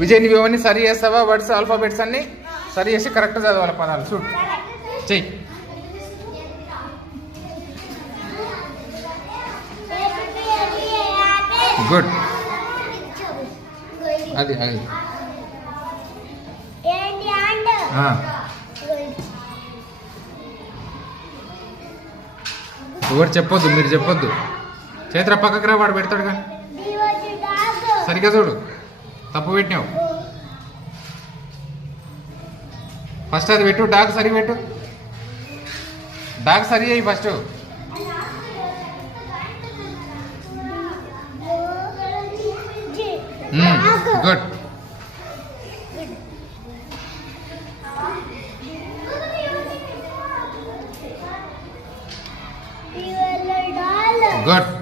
విజయ్ నువ్వు ఇవన్నీ సరి చేస్తావా? వర్డ్స్ ఆల్ఫాబెట్స్ అన్ని సరి చేసి కరెక్ట్ చదవాలి పదాలు. చూడు చెయ్యి. గుడ్. అది అది ఎవరు చెప్పొద్దు, మీరు చెప్పొద్దు. చైత్ర పక్కకు రా, వాడు పెడతాడు కానీ సరిగ్గా చూడు. తప్పు పెట్టినావు. ఫస్ట్ అది పెట్టు, డాగ్ సరి పెట్టు. డాగ్ సరి అయ్యి ఫస్ట్. గుడ్. గుడ్.